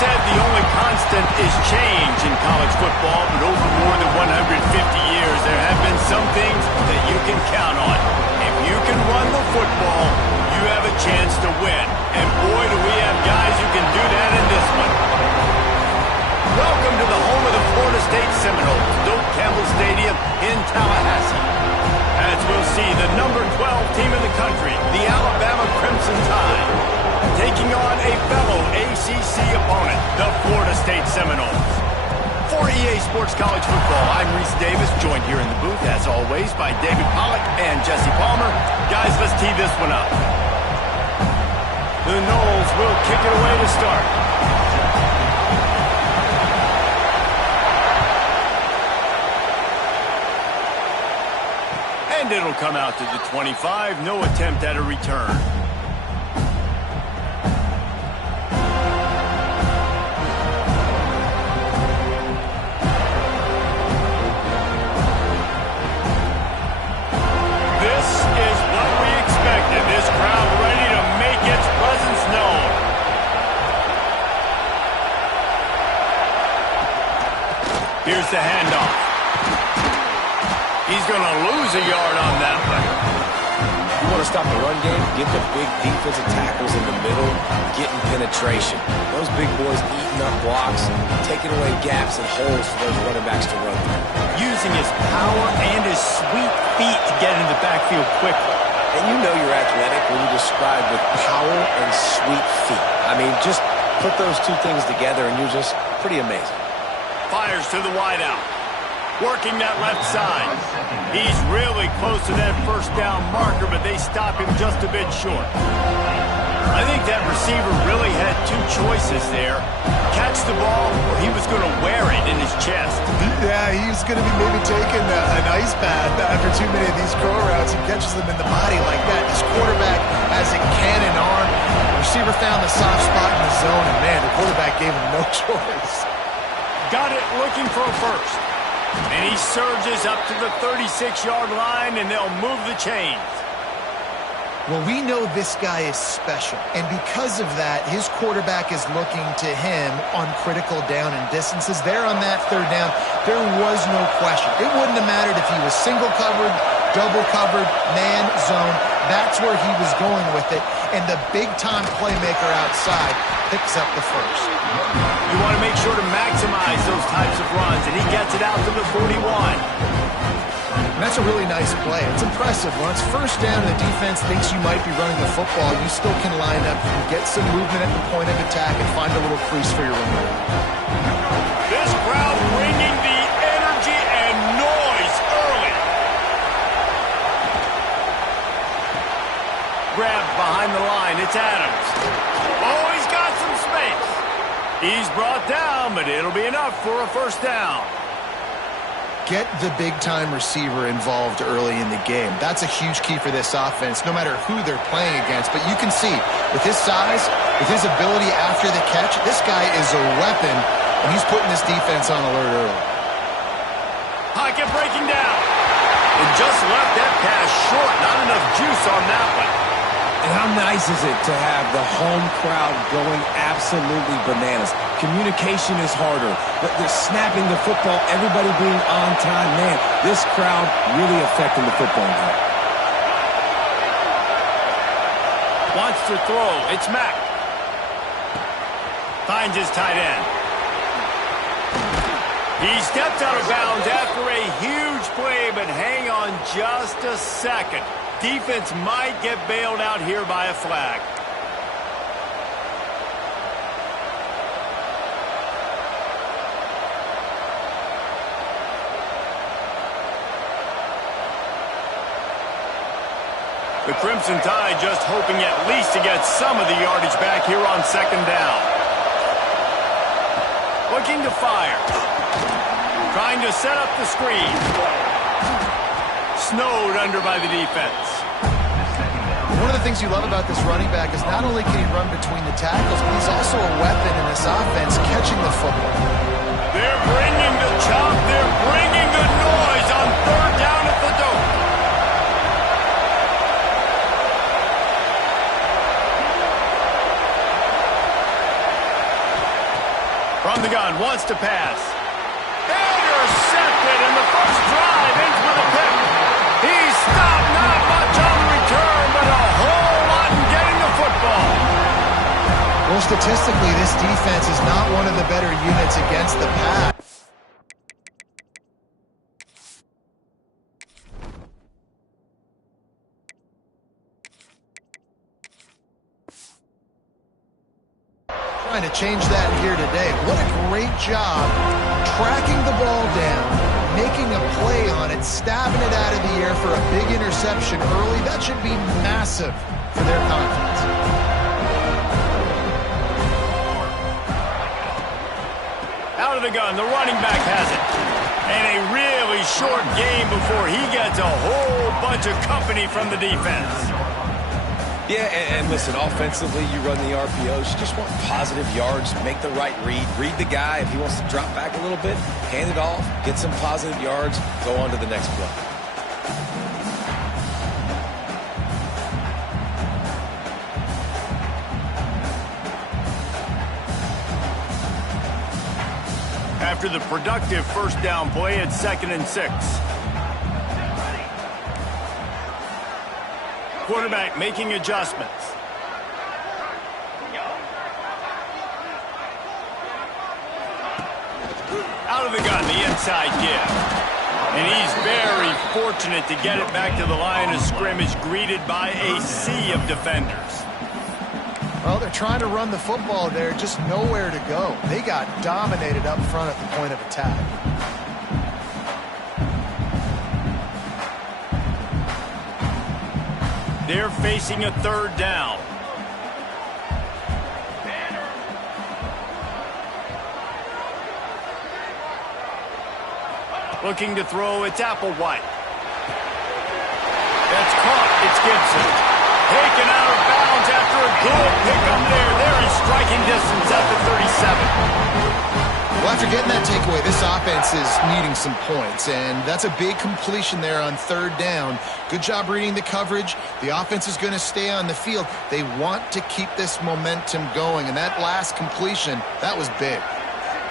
said the only constant is change in college football, but over more than 150 years, there have been some things that you can count on. If you can run the football, you have a chance to win. And boy, do we have guys who can do that in this one. Welcome to the home of the Florida State Seminoles, Doak Campbell Stadium in Tallahassee. As we'll see, the number 12 team in the country, the Alabama Crimson Tide, taking on a fellow ACC opponent, the Florida State Seminoles. For EA Sports College Football, I'm Reese Davis, joined here in the booth, as always, by David Pollack and Jesse Palmer. Guys, let's tee this one up. The Noles will kick it away to start. And it'll come out to the 25, no attempt at a return. This is what we expected. This crowd ready to make its presence known. Here's the handoff. He's going to lose a yard on that one. You want to stop the run game? Get the big defensive tackles in the middle, getting penetration. Those big boys eating up blocks, taking away gaps and holes for those running backs to run through. Using his power and his sweet feet to get into the backfield quickly. And you know you're athletic when you describe with power and sweet feet. I mean, just put those two things together and you're just pretty amazing. Fires to the wideout. Working that left side. He's really close to that first down marker, but they stop him just a bit short. I think that receiver really had two choices there. Catch the ball, or he was going to wear it in his chest. Yeah, he's going to be maybe taking an ice bath after too many of these crow routes. He catches them in the body like that. This quarterback has a cannon arm. The receiver found the soft spot in the zone, and man, the quarterback gave him no choice. Got it looking for a first. And he surges up to the 36-yard line, and they'll move the chains. Well, we know this guy is special, and because of that, his quarterback is looking to him on critical down and distances. There on that third down, there was no question. It wouldn't have mattered if he was single covered, double covered, man, zone. That's where he was going with it, and the big-time playmaker outside picks up the first. You want to make sure to maximize those types of runs, and he gets it out to the 41. And that's a really nice play. It's impressive. Once first down, the defense thinks you might be running the football. You still can line up, you can get some movement at the point of attack, and find a little crease for your runner. This crowd bringing the energy and noise early. Grabbed behind the line. It's Adams. Oh, he's got some space. He's brought down, but it'll be enough for a first down. Get the big-time receiver involved early in the game. That's a huge key for this offense, no matter who they're playing against. But you can see, with his size, with his ability after the catch, this guy is a weapon, and he's putting this defense on alert early. Pocket breaking down. And just left that pass short. Not enough juice on that one. And how nice is it to have the home crowd going absolutely bananas? Communication is harder. The snapping the football, everybody being on time. Man, this crowd really affecting the football game. Wants to throw. It's Mack. Finds his tight end. He stepped out of bounds after a huge play, but hang on just a second. Defense might get bailed out here by a flag. The Crimson Tide just hoping at least to get some of the yardage back here on second down. Looking to fire. Trying to set up the screen. Snowed under by the defense. One of the things you love about this running back is not only can he run between the tackles, but he's also a weapon in this offense catching the football. They're bringing the chop. They're bringing the noise on third down at the Doak. From the gun, wants to pass. Intercepted, and the first drive ends with a pick. He stopped, not much on the return, but a whole lot in getting the football. Well, statistically, this defense is not one of the better units against the pass. Trying to change that here today. What a great job tracking the ball down, making a play on it, stabbing it out of the air for a big interception early. That should be massive for their confidence. Out of the gun, the running back has it. And a really short game before he gets a whole bunch of company from the defense. Yeah, and listen, offensively, you run the RPOs. You just want positive yards, make the right read the guy. If he wants to drop back a little bit, hand it off, get some positive yards, go on to the next play. After the productive first down play, it's 2nd and 6. Quarterback making adjustments. Out of the gun, the inside give. And he's very fortunate to get it back to the line of scrimmage, greeted by a sea of defenders. Well, they're trying to run the football there, just nowhere to go. They got dominated up front at the point of attack. They're facing a 3rd down. Looking to throw, it's Applewhite. That's caught, it's Gibson. Taken out of bounds after a good pickup there. There is striking distance at the 37. Well, after getting that takeaway, this offense is needing some points, and that's a big completion there on 3rd down. Good job reading the coverage. The offense is going to stay on the field. They want to keep this momentum going, and that last completion, that was big.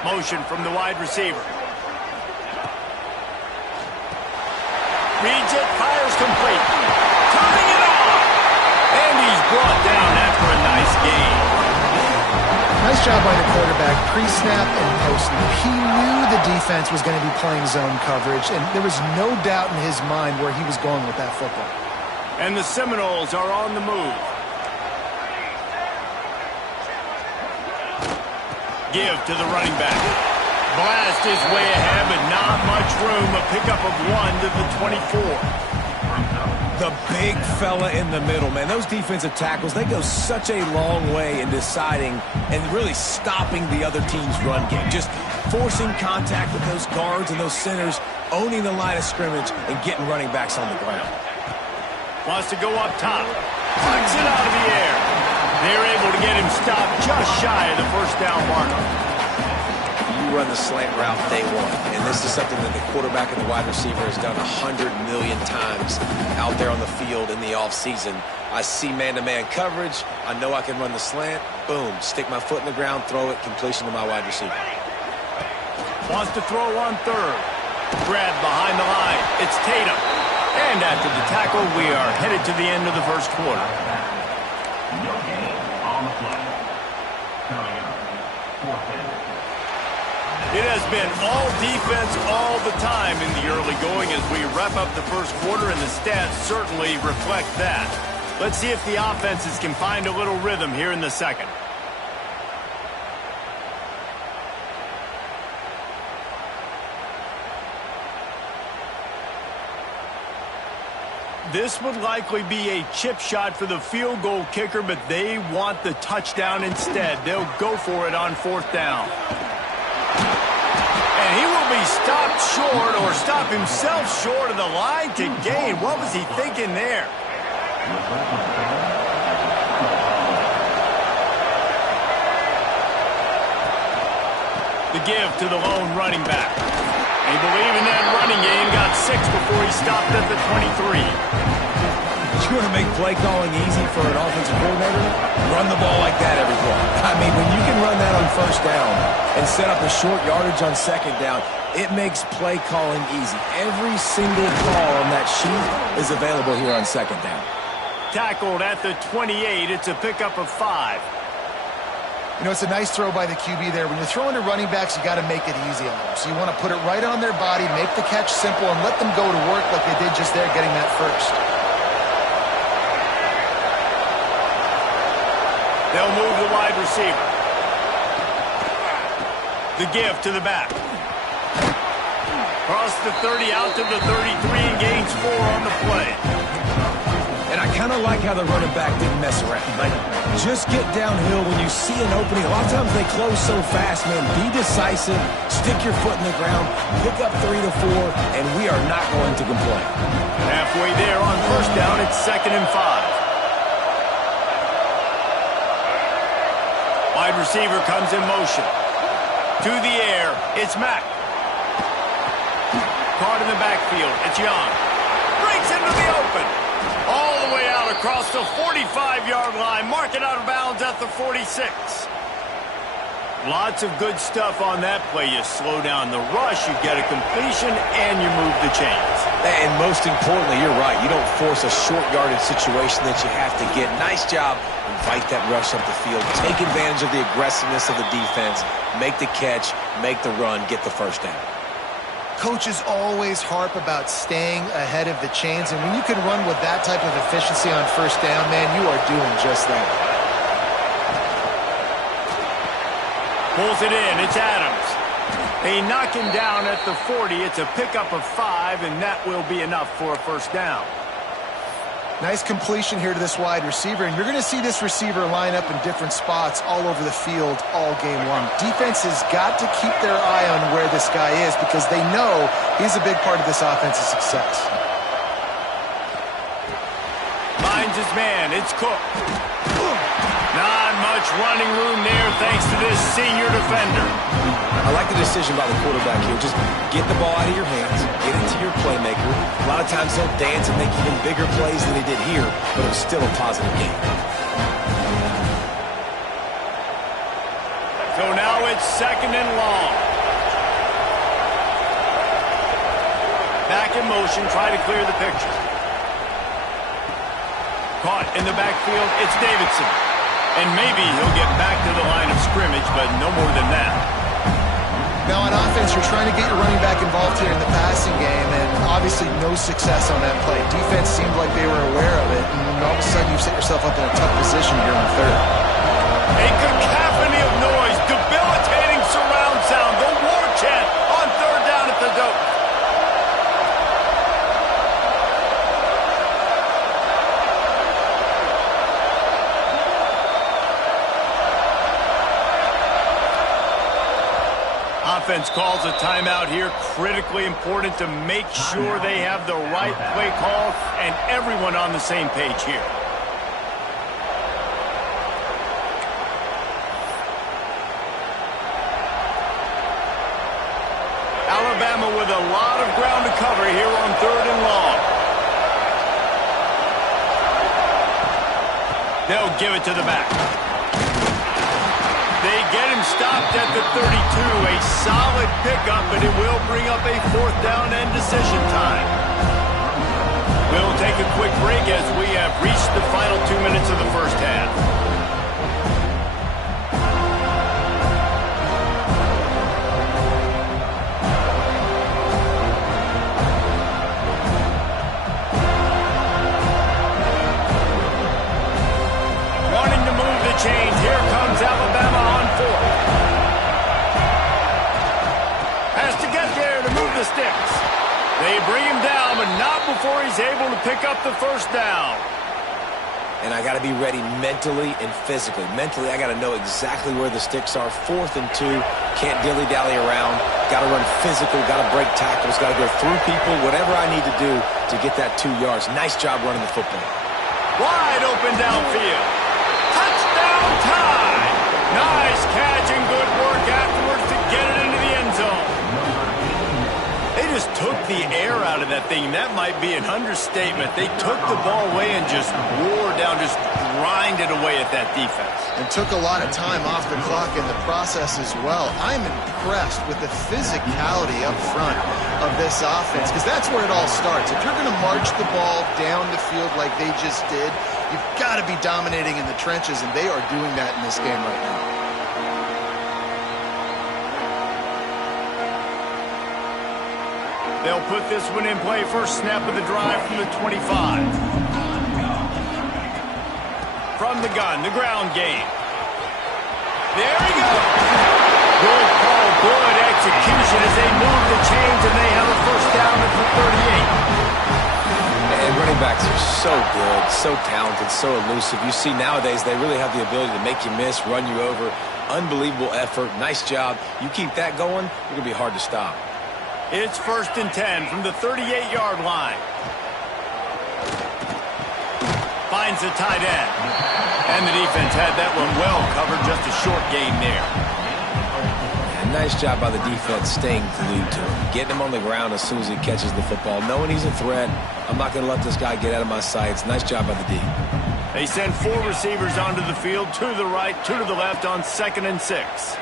Motion from the wide receiver. Reads it, fires complete. Turning it off. And he's brought down after a nice gain. Nice job by the quarterback, pre-snap and post-snap. He knew the defense was going to be playing zone coverage, and there was no doubt in his mind where he was going with that football. And the Seminoles are on the move. Give to the running back. Blast is way ahead, but not much room. A pickup of 1 to the 24. The big fella in the middle, man. Those defensive tackles, they go such a long way in deciding and really stopping the other team's run game. Just forcing contact with those guards and those centers, owning the line of scrimmage, and getting running backs on the ground. Wants to go up top. Flicks it out of the air. They're able to get him stopped just shy of the first down marker. You run the slant route day one, and this is something that the quarterback and the wide receiver has done 100 million times out there on the field in the offseason. I see man-to-man coverage. I know I can run the slant. Boom, stick my foot in the ground, throw it, completion to my wide receiver. Wants to throw on 3rd. Grab behind the line. It's Tatum. And after the tackle, we are headed to the end of the first quarter. No gain on the play. Coming up, 4th down. It has been all defense all the time in the early going as we wrap up the first quarter, and the stats certainly reflect that. Let's see if the offenses can find a little rhythm here in the second. This would likely be a chip shot for the field goal kicker, but they want the touchdown instead. They'll go for it on 4th down. And he will be stopped short or stop himself short of the line to gain. What was he thinking there? The give to the lone running back. They believe in that running game. Got 6 before he stopped at the 23. You want to make play calling easy for an offensive coordinator? Run the ball like that every play. I mean, when you can run that on 1st down and set up a short yardage on second down. It makes play calling easy. Every single call on that sheet is available here on second down. Tackled at the 28. It's a pickup of 5. You know, it's a nice throw by the QB there. When you're throwing to running backs, you got to make it easy on them. So you want to put it right on their body, make the catch simple, and let them go to work like they did just there getting that first. They'll move the wide receiver. The give to the back. Across the 30, out to the 33, and gains 4 on the play. And I kind of like how the running back didn't mess around. Like, just get downhill when you see an opening. A lot of times they close so fast, man. Be decisive, stick your foot in the ground, pick up 3 to 4, and we are not going to complain. Halfway there on first down, it's 2nd and 5. Wide receiver comes in motion. To the air, it's Mack. Caught in the backfield, it's Young. Breaks into the open. All the way out across the 45-yard line. Mark it out of bounds at the 46. Lots of good stuff on that play. You slow down the rush, you get a completion, and you move the chains. And most importantly, you're right. You don't force a short yardage situation that you have to get. Nice job. Invite that rush up the field. Take advantage of the aggressiveness of the defense. Make the catch, make the run, get the first down. Coaches always harp about staying ahead of the chains, and when you can run with that type of efficiency on first down, man, you are doing just that. Pulls it in, it's Adams. They knock him down at the 40. It's a pickup of 5, and that will be enough for a first down. Nice completion here to this wide receiver, and you're going to see this receiver line up in different spots all over the field all game long. Defense has got to keep their eye on where this guy is because they know he's a big part of this offense's success. Finds his man, it's Cook. Not much running room there thanks to this senior defender. I like the decision by the quarterback here. Just get the ball out of your hands, get it to your playmaker. A lot of times he'll dance and make even bigger plays than he did here, but it was still a positive game. So now it's 2nd and long. Back in motion, try to clear the picture. Caught in the backfield, it's Davidson. And maybe he'll get back to the line of scrimmage, but no more than that. Now on offense, you're trying to get your running back involved here in the passing game, and obviously no success on that play. Defense seemed like they were aware of it, and all of a sudden you've set yourself up in a tough position here on 3rd. A cacophony of noise, debilitating surround sound, the war chant on 3rd down at the dope. Offense calls a timeout here. Critically important to make sure they have the right play call and everyone on the same page here. Alabama with a lot of ground to cover here on 3rd and long. They'll give it to the back. They get him stopped at the 32. A solid pickup, but it will bring up a 4th down and decision time. We'll take a quick break as we have reached the final 2 minutes of the first half. Wanting to move the chains. Here comes Alabama on 4th. Has to get there to move the sticks. They bring him down, but not before he's able to pick up the first down. And I got to be ready mentally and physically. Mentally, I got to know exactly where the sticks are. 4th and 2, can't dilly-dally around. Got to run physical, got to break tackles, got to go through people, whatever I need to do to get that 2 yards. Nice job running the football. Wide open downfield. Touchdown time. Nice catch and good work afterwards to get it into the end zone. They just took the air out of that thing. That might be an understatement. They took the ball away and just wore down, just grinded away at that defense. And took a lot of time off the clock in the process as well. I'm impressed with the physicality up front of this offense, because that's where it all starts. If you're going to march the ball down the field like they just did, you've got to be dominating in the trenches, and they are doing that in this game right now. They'll put this one in play. First snap of the drive from the 25. From the gun, the ground game. There he goes. Good call, good execution as they move the chains, and they have a first down at the 38. And running backs are so good, so talented, so elusive. You see nowadays they really have the ability to make you miss, run you over. Unbelievable effort. Nice job. You keep that going, you're going to be hard to stop. It's 1st and 10 from the 38-yard line. Finds the tight end. And the defense had that one well covered, just a short gain there. And nice job by the defense staying glued to him. Getting him on the ground as soon as he catches the football. Knowing he's a threat, I'm not going to let this guy get out of my sights. Nice job by the D. They send 4 receivers onto the field, 2 to the right, 2 to the left on 2nd and 6.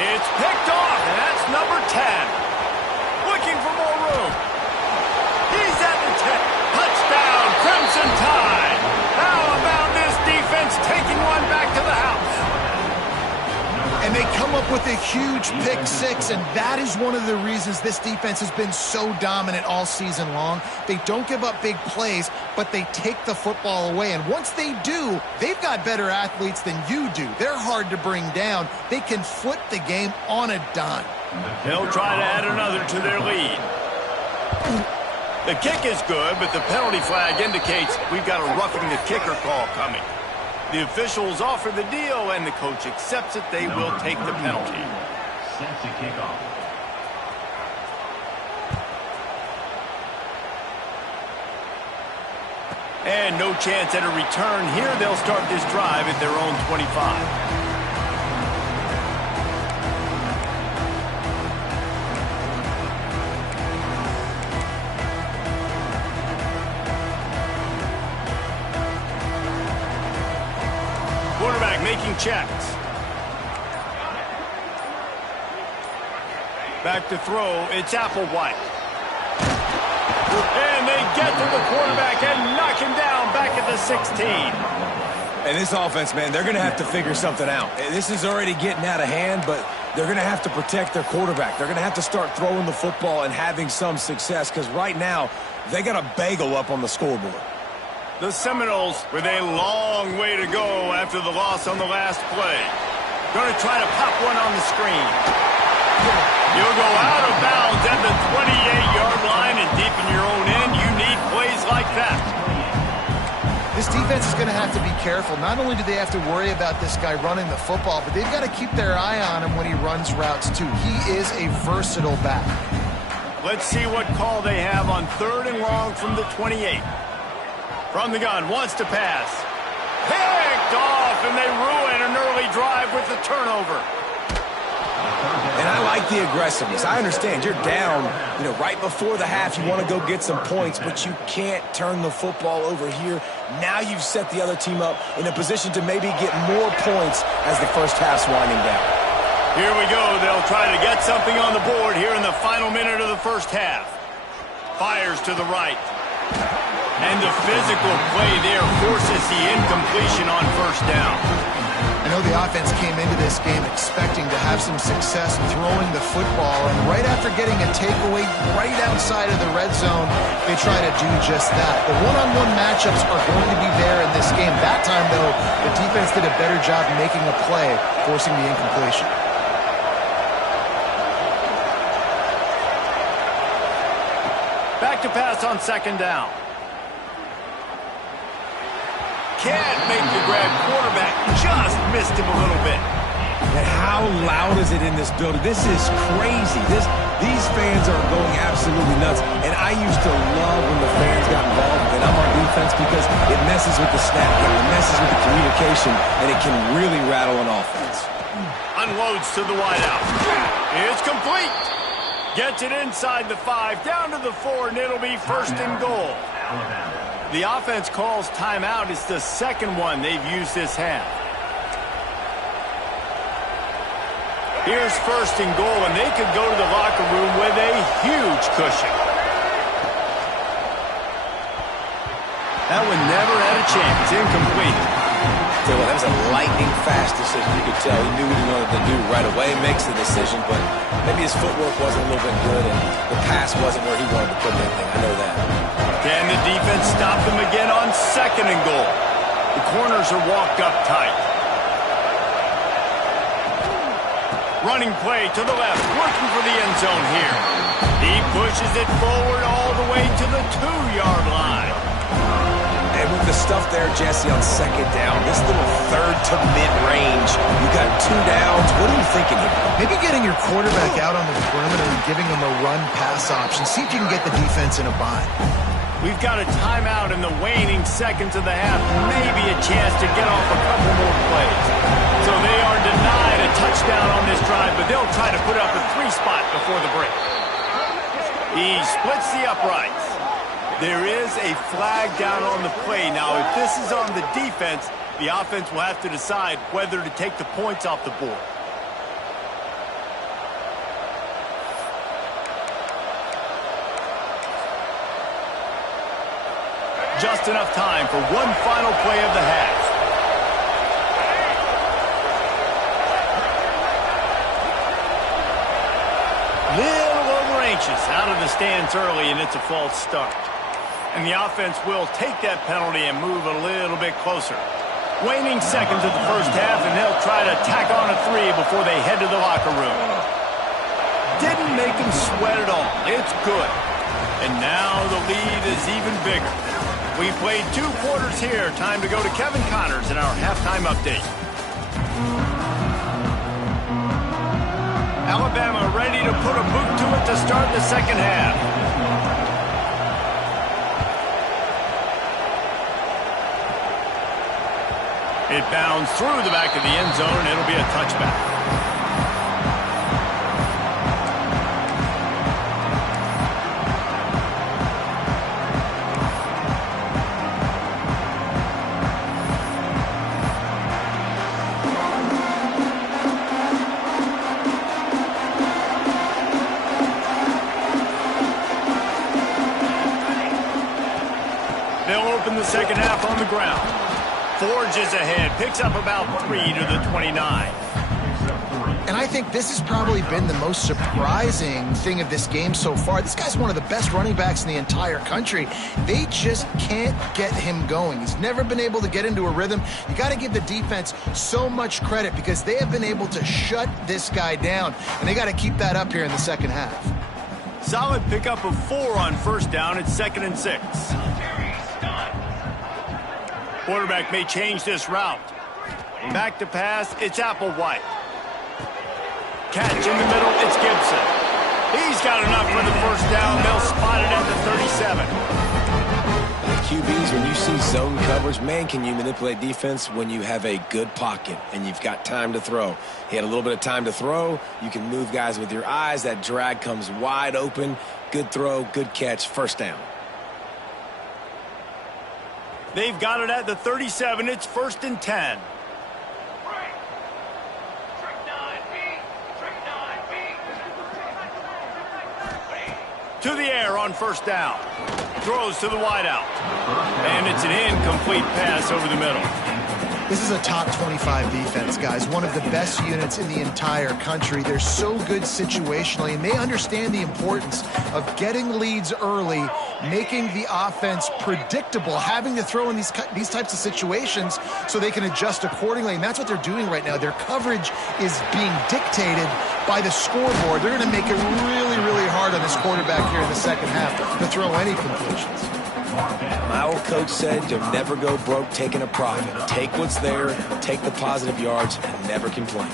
It's picked off, and that's number 10. Looking for more room. He's at the 10. Touchdown, Crimson Tide. How about this defense taking one back to the house? And they come up with a huge pick six, and that is one of the reasons this defense has been so dominant all season long. They don't give up big plays, but they take the football away. And once they do, they've got better athletes than you do. They're hard to bring down. They can flip the game on a dime. They'll try to add another to their lead. The kick is good, but the penalty flag indicates we've got a roughing the kicker call coming. The officials offer the deal, and the coach accepts it. They will take the penalty. Set to kick off. And no chance at a return here. They'll start this drive at their own 25. Quarterback making checks. Back to throw. It's Applewhite. And they get to the quarterback and knock him down back at the 16. And this offense, man, they're going to have to figure something out. This is already getting out of hand, but they're going to have to protect their quarterback. They're going to have to start throwing the football and having some success, because right now they got a bagel up on the scoreboard. The Seminoles with a long way to go after the loss on the last play. Going to try to pop one on the screen. You'll go out of bounds at the 28-yard line, and deep in your own end, you need plays like that. This defense is going to have to be careful. Not only do they have to worry about this guy running the football, but they've got to keep their eye on him when he runs routes too. He is a versatile back. Let's see what call they have on 3rd and long from the 28. From the gun, wants to pass. Picked off, and they ruin an early drive with the turnover. And I like the aggressiveness. I understand you're down, right before the half. You want to go get some points, but you can't turn the football over here. Now you've set the other team up in a position to maybe get more points as the first half's winding down. Here we go. They'll try to get something on the board here in the final minute of the first half. Fires to the right. And the physical play there forces the incompletion on first down. I know the offense came into this game expecting to have some success throwing the football, and right after getting a takeaway right outside of the red zone, they try to do just that. The one-on-one matchups are going to be there in this game. That time, though, the defense did a better job making a play, forcing the incompletion. Back to pass on 2nd down. Can't make the grab. Quarterback just missed him a little bit. And how loud is it in this building? This is crazy. These fans are going absolutely nuts. And I used to love when the fans got involved, and I'm on defense, because it messes with the snap game, it messes with the communication, and it can really rattle an offense. Unloads to the wideout. It's complete. Gets it inside the 5, down to the 4, and it'll be first and goal. The offense calls timeout. It's the second one they've used this half. Here's first and goal, and they could go to the locker room with a huge cushion. That one never had a chance. Incomplete. So that was a lightning-fast decision. You could tell he knew what he wanted to do right away, makes the decision, but maybe his footwork wasn't a little bit good, and the pass wasn't where he wanted to put anything. I know that. Can the defense stop them again on second and goal? The corners are walked up tight. Running play to the left, working for the end zone here. He pushes it forward all the way to the 2-yard line. And with the stuff there, Jesse, on second down, this little third to mid-range, you got 2 downs. What are you thinking here? Maybe getting your quarterback out on the perimeter and giving him a run-pass option. See if you can get the defense in a bind. We've got a timeout in the waning seconds of the half. Maybe a chance to get off a couple more plays. So they are denied a touchdown on this drive, but they'll try to put up a 3-spot before the break. He splits the uprights. There is a flag down on the play. Now, if this is on the defense, the offense will have to decide whether to take the points off the board. Just enough time for one final play of the half. Little over anxious out of the stands early, and it's a false start. And the offense will take that penalty and move a little bit closer. Waning seconds of the first half, and they'll try to tack on a 3 before they head to the locker room. Didn't make them sweat at all. It's good. And now the lead is even bigger. We played 2 quarters here. Time to go to Kevin Connors in our halftime update. Alabama ready to put a boot to it to start the second half. It bounds through the back of the end zone, and it'll be a touchback. They'll open the second half on the ground. Forges ahead, picks up about 3 to the 29. And I think this has probably been the most surprising thing of this game so far. This guy's one of the best running backs in the entire country. They just can't get him going. He's never been able to get into a rhythm. You got to give the defense so much credit because they have been able to shut this guy down, and they got to keep that up here in the second half. Solid pickup of 4 on first down. It's 2nd and 6. Quarterback may change this route. Back to pass, it's Applewhite. Catch in the middle, it's Gibson. He's got enough for the first down. They'll spot it at the 37. QBs, when you see zone coverage, man, can you manipulate defense when you have a good pocket and you've got time to throw. He had a little bit of time to throw. You can move guys with your eyes. That drag comes wide open. Good throw, good catch, first down. They've got it at the 37. It's 1st and 10. To the air on first down. Throws to the wideout. And it's an incomplete pass over the middle. This is a top 25 defense, guys. One of the best units in the entire country. They're so good situationally, and they understand the importance of getting leads early, making the offense predictable, having to throw in these types of situations so they can adjust accordingly, and that's what they're doing right now. Their coverage is being dictated by the scoreboard. They're going to make it really, really hard on this quarterback here in the second half to throw any completions. My old coach said you'll never go broke taking a profit. Take what's there, take the positive yards, and never complain.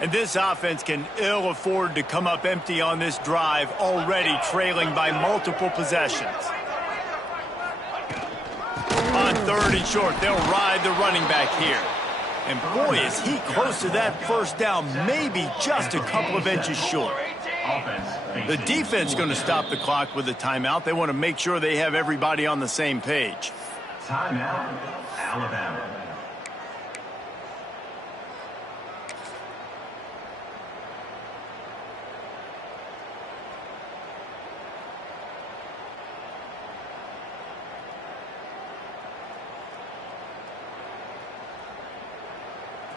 And this offense can ill afford to come up empty on this drive, already trailing by multiple possessions. On 3rd and short, they'll ride the running back here. And boy, is he close to that first down, maybe just a couple of inches short. The defense is going to stop the clock with a timeout. They want to make sure they have everybody on the same page. Timeout, Alabama.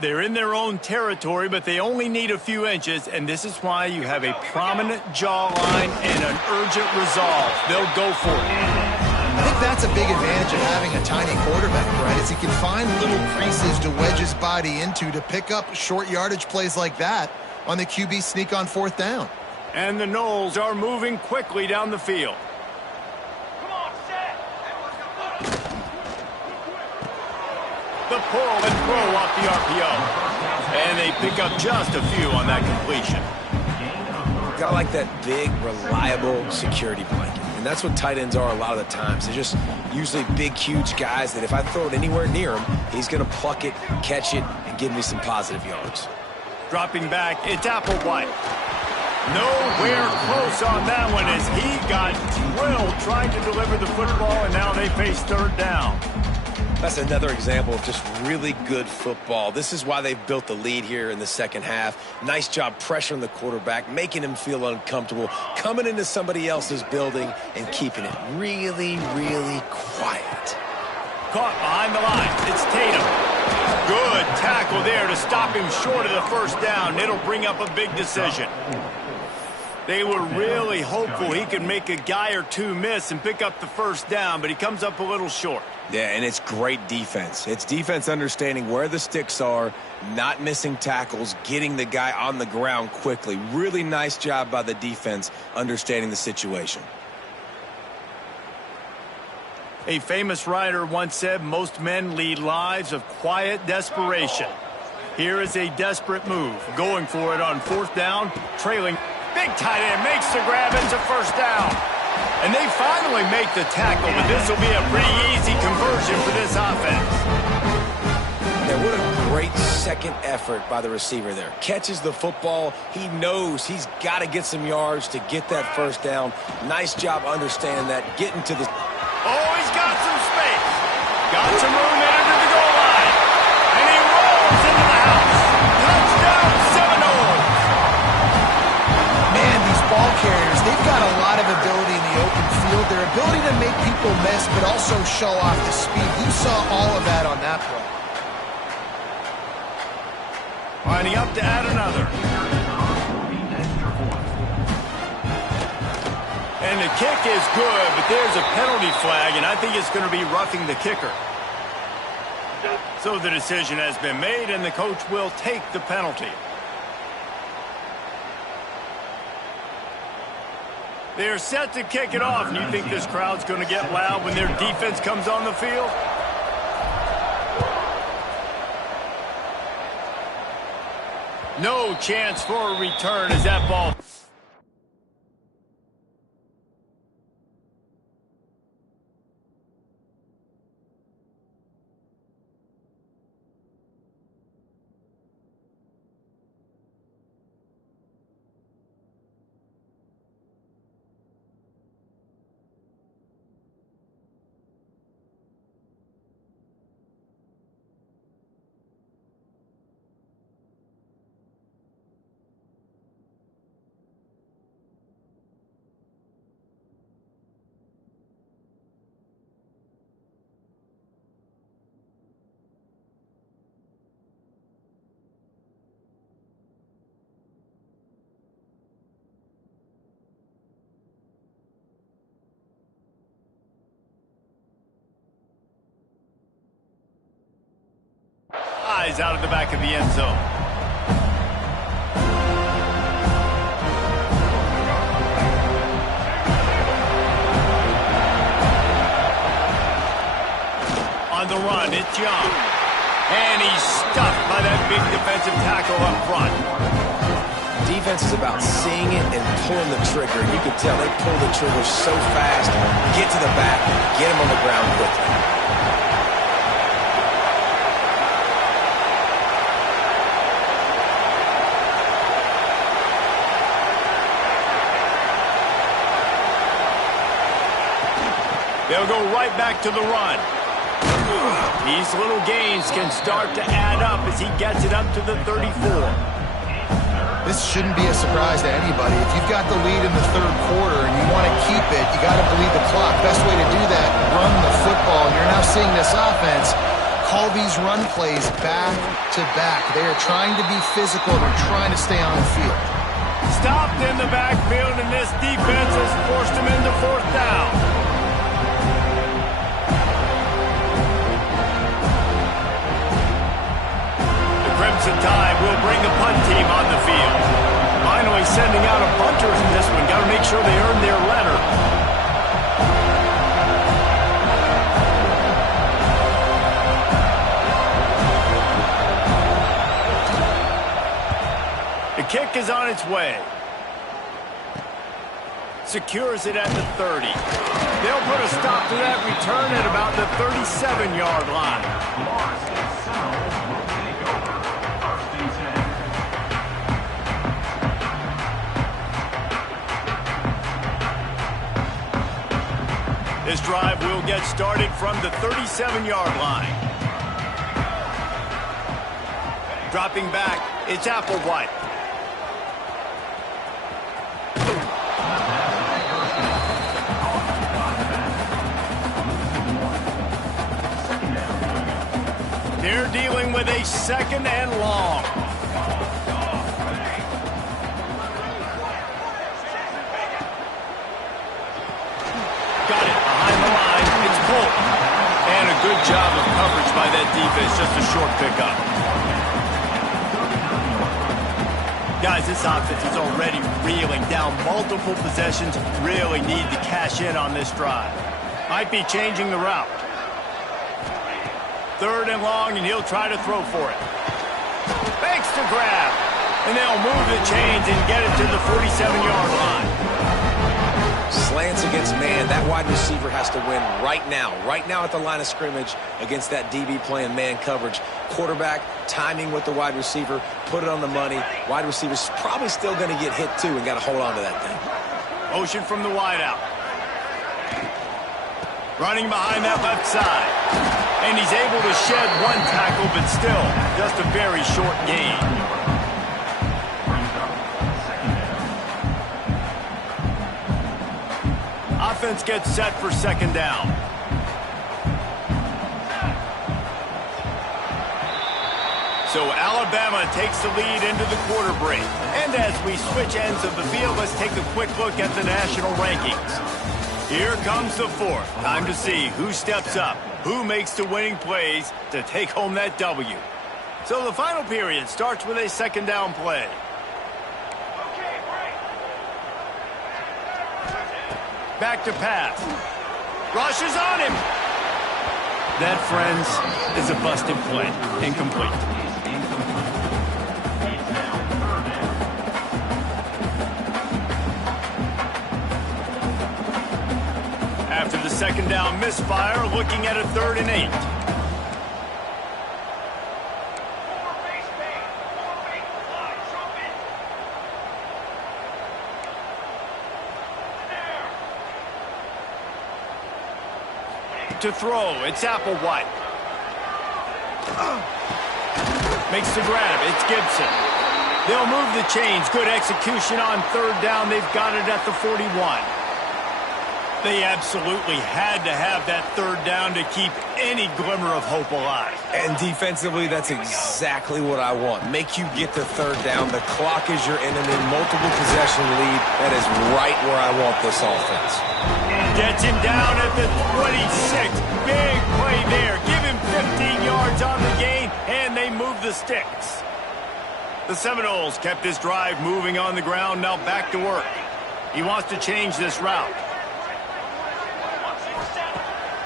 They're in their own territory, but they only need a few inches, and this is why you have a prominent jawline and an urgent resolve. They'll go for it. I think that's a big advantage of having a tiny quarterback, right? Is he can find little creases to wedge his body into to pick up short yardage plays like that on the QB sneak on fourth down. And the Noles are moving quickly down the field. The pull and throw off the RPO. And they pick up just a few on that completion. Got like that big, reliable security blanket. And that's what tight ends are a lot of the times. They're just usually big, huge guys that if I throw it anywhere near him, he's going to pluck it, catch it, and give me some positive yards. Dropping back, it's Applewhite. Nowhere close on that one as he got drilled trying to deliver the football, and now they face third down. That's another example of just really good football. This is why they've built the lead here in the second half. Nice job pressuring the quarterback, making him feel uncomfortable, coming into somebody else's building and keeping it really, really quiet. Caught behind the line. It's Tatum. Good tackle there to stop him short of the first down. It'll bring up a big decision. They were really hopeful he could make a guy or two miss and pick up the first down, but he comes up a little short. Yeah, and it's great defense. It's defense understanding where the sticks are, not missing tackles, getting the guy on the ground quickly. Really nice job by the defense understanding the situation. A famous writer once said, most men lead lives of quiet desperation. Here is a desperate move, going for it on fourth down, trailing. Big tight end makes the grab into first down. And they finally make the tackle, but this will be a pretty easy conversion for this offense. Yeah, what a great second effort by the receiver there. Catches the football. He knows he's got to get some yards to get that first down. Nice job understanding that, getting to the... Oh, he's got some space. Got some room into the goal line. And he rolls into the house. Touchdown, Seminoles. Man, these ball carriers, they've got a lot of ability in the open field. Their ability to make people miss, but also show off the speed. You saw all of that on that play. Lining up to add another. And the kick is good, but there's a penalty flag, and I think it's going to be roughing the kicker. So the decision has been made, and the coach will take the penalty. They're set to kick it off, and you think this crowd's going to get loud when their defense comes on the field? No chance for a return as that ball... Eyes out of the back of the end zone. On the run, it's Young. And he's stuffed by that big defensive tackle up front. Defense is about seeing it and pulling the trigger. You can tell they pull the trigger so fast, get to the back, get him on the ground quickly. They'll go right back to the run. These little gains can start to add up as he gets it up to the 34. This shouldn't be a surprise to anybody. If you've got the lead in the third quarter and you want to keep it, you got to bleed the clock. Best way to do that, run the football. And you're now seeing this offense call these run plays back to back. They are trying to be physical. They're trying to stay on the field. Stopped in the backfield, and this defense has forced him into fourth down. The Crimson Tide will bring the punt team on the field. Finally sending out a punter in this one. Got to make sure they earn their letter. The kick is on its way. Secures it at the 30. They'll put a stop to that return at about the 37-yard line. This drive will get started from the 37-yard line. Dropping back, it's Applewhite. They're dealing with a second and long. Got it behind the line. It's Polk. And a good job of coverage by that defense. Just a short pickup. Guys, this offense is already reeling down multiple possessions. Really need to cash in on this drive. Might be changing the route. Third and long, and he'll try to throw for it. Banks to grab. And they'll move the chains and get it to the 47-yard line. Slants against man. That wide receiver has to win right now. Right now at the line of scrimmage against that DB playing man coverage. Quarterback, timing with the wide receiver, put it on the money. Wide receiver's probably still going to get hit too and got to hold on to that thing. Motion from the wideout. Running behind that left side. And he's able to shed one tackle, but still just a very short gain. Offense gets set for second down. So Alabama takes the lead into the quarter break. And as we switch ends of the field, let's take a quick look at the national rankings. Here comes the fourth. Time to see who steps up, who makes the winning plays to take home that W. So the final period starts with a second down play. Back to pass. Rush is on him. That, friends, is a busted play. Incomplete. After the second down misfire, looking at a 3rd and 8. To throw, it's Applewhite. Makes the grab, it's Gibson. They'll move the chains. Good execution on 3rd down. They've got it at the 41. They absolutely had to have that 3rd down to keep any glimmer of hope alive. And defensively, that's exactly what I want. Make you get to 3rd down. The clock is your enemy. Multiple possession lead. That is right where I want this offense. Gets him down at the 26. Big play there. Give him 15 yards on the gain, and they move the sticks. The Seminoles kept this drive moving on the ground. Now back to work. He wants to change this route.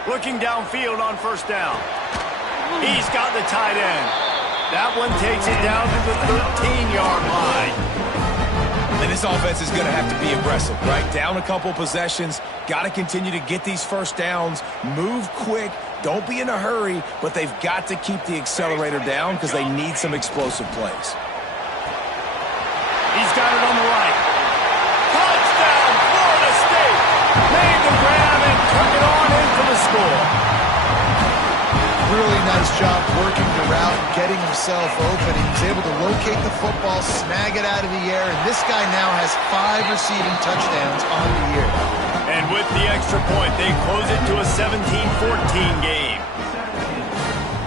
Looking downfield on 1st down. He's got the tight end. That one takes it down to the 13-yard line. And this offense is going to have to be aggressive, right? Down a couple possessions. Got to continue to get these 1st downs. Move quick. Don't be in a hurry, but they've got to keep the accelerator down because they need some explosive plays. He's got it on the right. Touchdown, Florida State. Made the grab and took it on in for the score. Really nice job working the route and getting himself open. He was able to locate the football, snag it out of the air, and this guy now has 5 receiving touchdowns on the year. And with the extra point, they close it to a 17-14 game.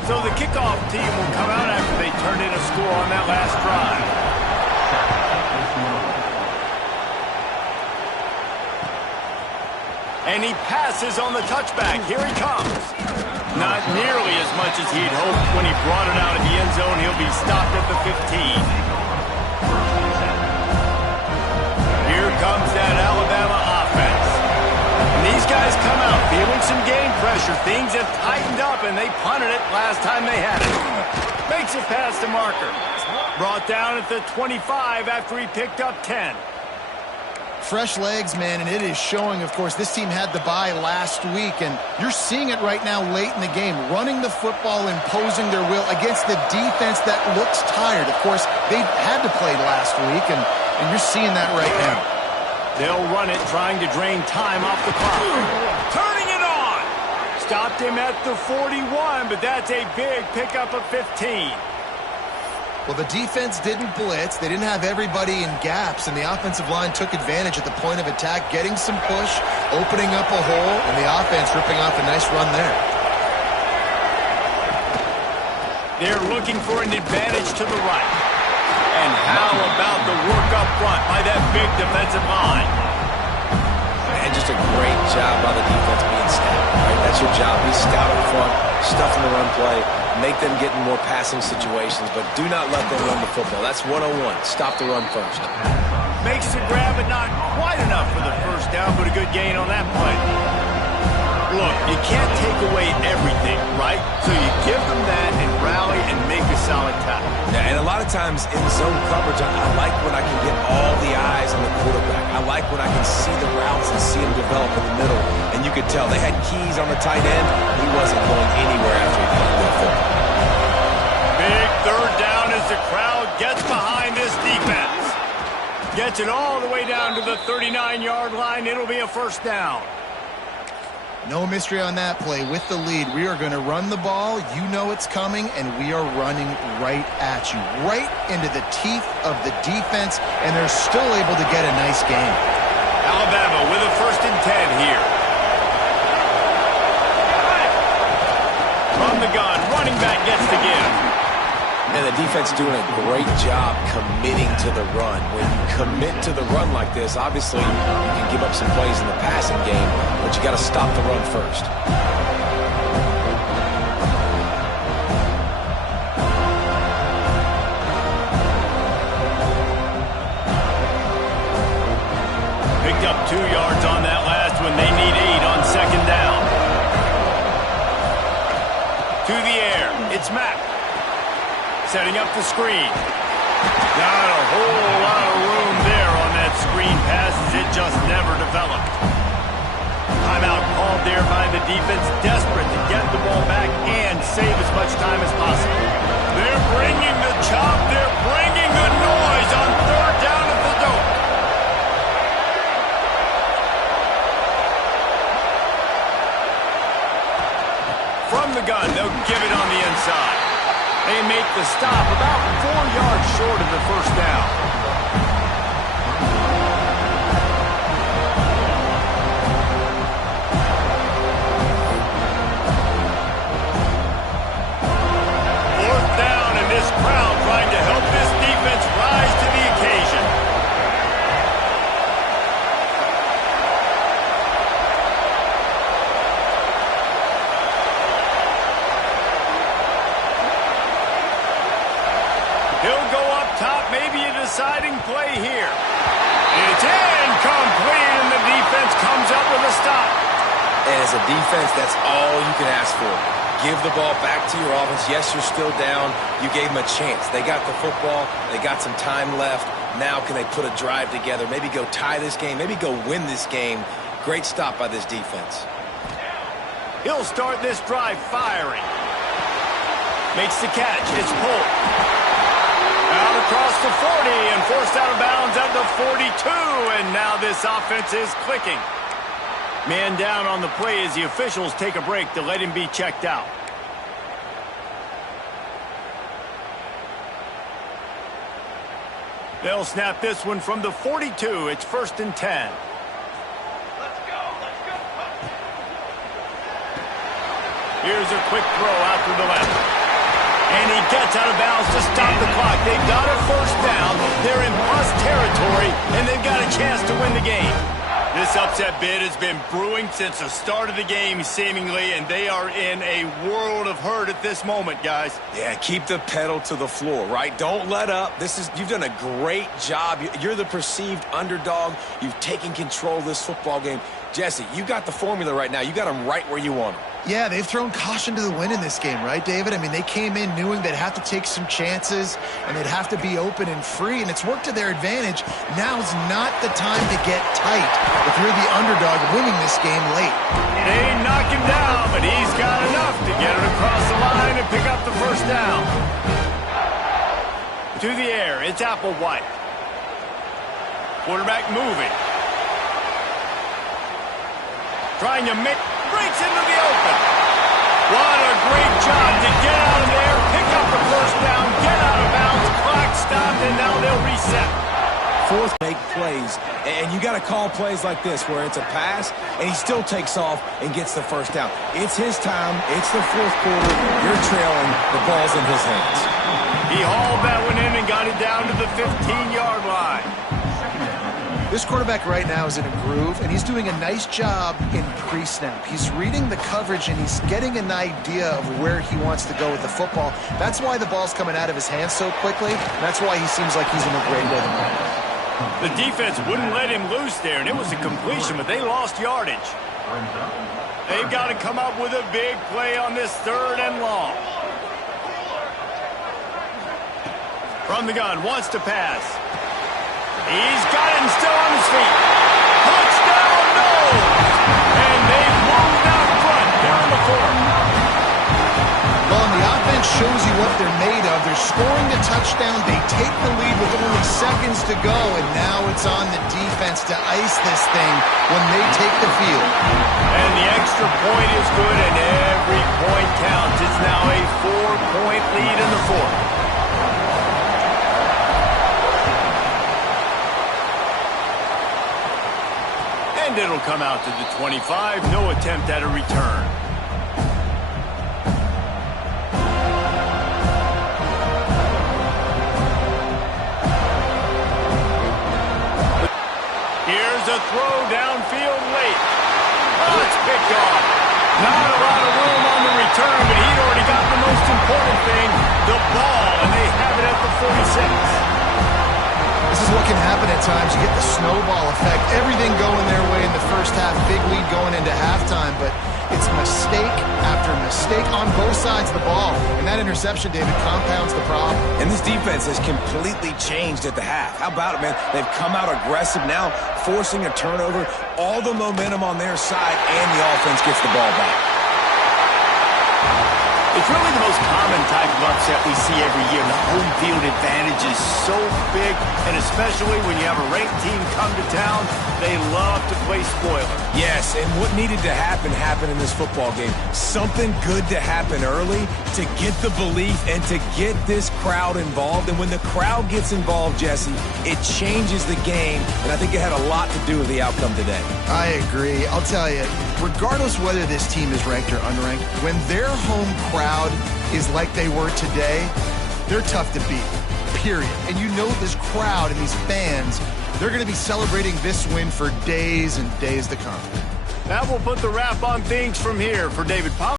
So the kickoff team will come out after they turn in a score on that last drive. And he passes on the touchback. Here he comes. Not nearly as much as he'd hoped when he brought it out of the end zone. He'll be stopped at the 15. Here comes that Alabama offense. And these guys come out feeling some game pressure. Things have tightened up, and they punted it last time they had it. Makes it past the marker. Brought down at the 25 after he picked up 10. Fresh legs, man, and it is showing, of course. This team had the bye last week, and you're seeing it right now late in the game. Running the football, imposing their will against the defense that looks tired. Of course, they had to play last week, and you're seeing that right now. They'll run it, trying to drain time off the clock. Turning it on! Stopped him at the 41, but that's a big pickup of 15. Well, the defense didn't blitz. They didn't have everybody in gaps, and the offensive line took advantage at the point of attack, getting some push, opening up a hole, and the offense ripping off a nice run there. They're looking for an advantage to the right. And how about the work up front by that big defensive line? And just a great job by the defense being stout, right? That's your job. Be stout up front, stuff in the run play, make them get in more passing situations, but do not let them run the football. That's 101. Stop the run first. Makes the grab, but not quite enough for the first down, but a good gain on that play. Look, you can't take away everything, right? So you give them that and rally and make a solid tackle. Yeah, and a lot of times in zone coverage, I like when I can get all the eyes on the quarterback. I like when I can see the routes and see them develop in the middle. And you could tell they had keys on the tight end. He wasn't going anywhere after he caught the football. Big third down as the crowd gets behind this defense. Gets it all the way down to the 39-yard line. It'll be a first down. No mystery on that play. With the lead, we are going to run the ball. You know it's coming, and we are running right at you, right into the teeth of the defense, and they're still able to get a nice game. Alabama with a 1st and 10 here. From the gun, running back gets the give. And the defense doing a great job committing to the run. When you commit to the run like this, obviously you can give up some plays in the passing game, but you got to stop the run first. Picked up 2 yards on that last one. They need 8 on 2nd down. To the air. It's Mack. Setting up the screen. Not a whole lot of room there on that screen pass as it just never developed. Timeout called there by the defense, desperate to get the ball back and save as much time as possible. They're bringing the chop. They're bringing the noise on 3rd down at the dope. From the gun, they'll give it on the inside. They make the stop about 4 yards short of the first down. Fourth down, and this crowd trying to help this defense rise to the occasion. He'll go up top, maybe a deciding play here. It's incomplete, and the defense comes up with a stop. And as a defense, that's all you can ask for. Give the ball back to your offense. Yes, you're still down. You gave them a chance. They got the football. They got some time left. Now can they put a drive together? Maybe go tie this game. Maybe go win this game. Great stop by this defense. He'll start this drive firing. Makes the catch. It's Polk. Out across the 40 and forced out of bounds at the 42. And now this offense is clicking. Man down on the play as the officials take a break to let him be checked out. They'll snap this one from the 42. It's 1st and 10. Here's a quick throw out to the left. And he gets out of bounds to stop the clock. They've got a first down. They're in plus territory, and they've got a chance to win the game. This upset bid has been brewing since the start of the game, seemingly, and they are in a world of hurt at this moment, guys. Yeah, keep the pedal to the floor, right? Don't let up. You've done a great job. You're the perceived underdog. You've taken control of this football game. Jesse, you got the formula right now. You got them right where you want them. Yeah, they've thrown caution to the wind in this game, right, David? I mean, they came in knowing they'd have to take some chances and they'd have to be open and free, and it's worked to their advantage. Now's not the time to get tight if you're the underdog winning this game late. They knock him down, but he's got enough to get it across the line and pick up the first down. To the air, it's Applewhite. Quarterback moving. Trying to breaks into the open. What a great job to get out of there, pick up the first down, get out of bounds, clock stopped, and now they'll reset. Fourth, make plays, and you got to call plays like this where it's a pass, and he still takes off and gets the first down. It's his time. It's the fourth quarter. You're trailing. The ball's in his hands. He hauled that one in and got it down to the 15-yard line. This quarterback right now is in a groove, and he's doing a nice job in pre-snap. He's reading the coverage, and he's getting an idea of where he wants to go with the football. That's why the ball's coming out of his hands so quickly, and that's why he seems like he's in a great rhythm right now. The defense wouldn't let him loose there, and it was a completion, but they lost yardage. They've got to come up with a big play on this 3rd and long. From the gun, wants to pass. He's got it and still on his feet. Touchdown, no! And they've moved out front. They're on the 4th. Well, and the offense shows you what they're made of. They're scoring the touchdown. They take the lead with only seconds to go, and now it's on the defense to ice this thing when they take the field. And the extra point is good, and every point counts. It's now a 4-point lead in the 4th. And it'll come out to the 25. No attempt at a return. Here's a throw downfield late. Oh, it's picked off. Not a lot of room on the return, but he'd already got the most important thing, the ball, and they have it at the 46. This is what can happen at times. You get the snowball effect. Everything going their way in the first half. Big lead going into halftime, but it's mistake after mistake on both sides of the ball. And that interception, David, compounds the problem. And this defense has completely changed at the half. How about it, man? They've come out aggressive now, forcing a turnover. All the momentum on their side, and the offense gets the ball back. It's really the most common type of upset we see every year. The home field advantage is so big, and especially when you have a ranked team come to town, they love to play spoiler. Yes, and what needed to happen happened in this football game. Something good to happen early to get the belief and to get this crowd involved. And when the crowd gets involved, Jesse, it changes the game, and I think it had a lot to do with the outcome today. I agree. I'll tell you, regardless whether this team is ranked or unranked, when their home crowd is like they were today, they're tough to beat, period. And you know this crowd and these fans, they're going to be celebrating this win for days and days to come. That will put the wrap on things from here for David Powell.